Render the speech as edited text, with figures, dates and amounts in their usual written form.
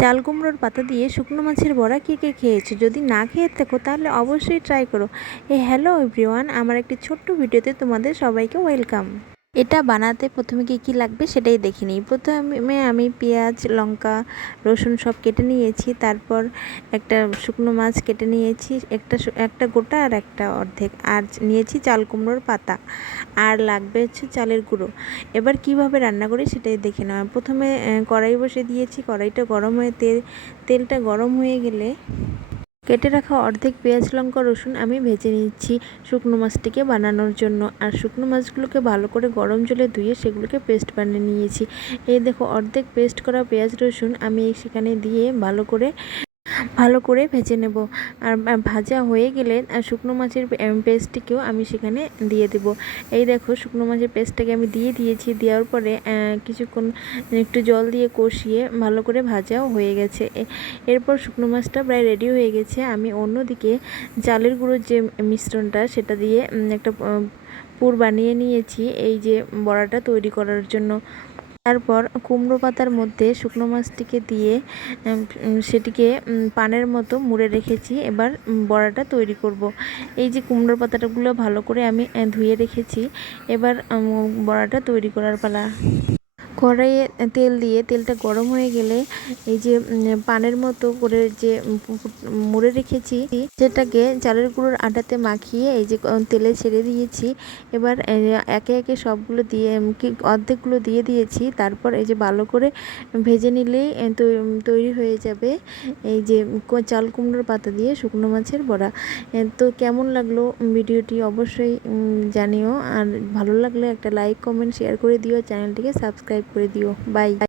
চাল কুমড়োর পাতা দিয়ে শুকনো মাছের বড়া কে কে খেয়েছো? যদি না খেয়ে থাকো তাহলে অবশ্যই ট্রাই করো। হ্যালো এভরিওয়ান, আমার একটি ছোট্ট ভিডিওতে তোমাদের সবাইকে ওয়েলকাম। এটা বানাতে প্রথমে কী লাগবে সেটাই দেখে নিই। প্রথমে আমি পেঁয়াজ, লঙ্কা, রসুন সব কেটে নিয়েছি। তারপর একটা শুকনো মাছ কেটে নিয়েছি, একটা গোটা আর একটা অর্ধেক, আর নিয়েছি চাল কুমড়োর পাতা, আর লাগবে হচ্ছে চালের গুঁড়ো। এবার কিভাবে রান্না করি সেটাই দেখে নেওয়া। প্রথমে কড়াই বসে দিয়েছি, কড়াইটা গরম হয়ে তেলটা গরম হয়ে গেলে কেটে রাখা অর্ধেক পেঁয়াজ, লঙ্কা, রসুন আমি ভেজে নিচ্ছি শুকনো মাছটিকে বানানোর জন্য। আর শুকনো মাছগুলোকে ভালো করে গরম জলে ধুয়ে সেগুলোকে পেস্ট বানিয়ে নিয়েছি। এই দেখো, অর্ধেক পেস্ট করা পেঁয়াজ রসুন আমি সেখানে দিয়ে ভালো করে ভেজে নেব। আর ভাজা হয়ে গেলে শুকনো মাছের পেস্টটিকেও আমি সেখানে দিয়ে দেব। এই দেখো, শুকনো মাছের পেস্টটাকে আমি দিয়ে দিয়েছি। দেওয়ার পরে কিছুক্ষণ একটু জল দিয়ে কষিয়ে ভালো করে ভাজাও হয়ে গেছে। এরপর শুকনো মাছটা প্রায় রেডি হয়ে গেছে। আমি অন্যদিকে চালের গুঁড়োর যে মিশ্রণটা সেটা দিয়ে একটা পুর বানিয়ে নিয়েছি এই যে বড়াটা তৈরি করার জন্য। তারপর কুমড়ো পাতার মধ্যে শুকনো মাছটিকে দিয়ে সেটিকে পানের মতো মুড়ে রেখেছি। এবার বড়াটা তৈরি করব। এই যে কুমড়োর পাতাগুলো ভালো করে আমি ধুয়ে রেখেছি। এবার বড়াটা তৈরি করার পালা। কড়াইয়ে তেল দিয়ে তেলটা গরম হয়ে গেলে এই যে পানের মতো করে যে মুড়ে রেখেছি সেটাকে চালের গুঁড়োর আটাতে মাখিয়ে এই যে তেলে ছেড়ে দিয়েছি। এবার একে একে সবগুলো দিয়ে অর্ধেকগুলো দিয়ে দিয়েছি। তারপর এই যে ভালো করে ভেজে নিলেই তৈরি হয়ে যাবে এই যে চাল কুমড়োর পাতা দিয়ে শুকনো মাছের বড়া। তো কেমন লাগলো ভিডিওটি অবশ্যই জানিও। আর ভালো লাগলে একটা লাইক, কমেন্ট, শেয়ার করে দিও। চ্যানেলটিকে সাবস্ক্রাইব করে দিও। বাই।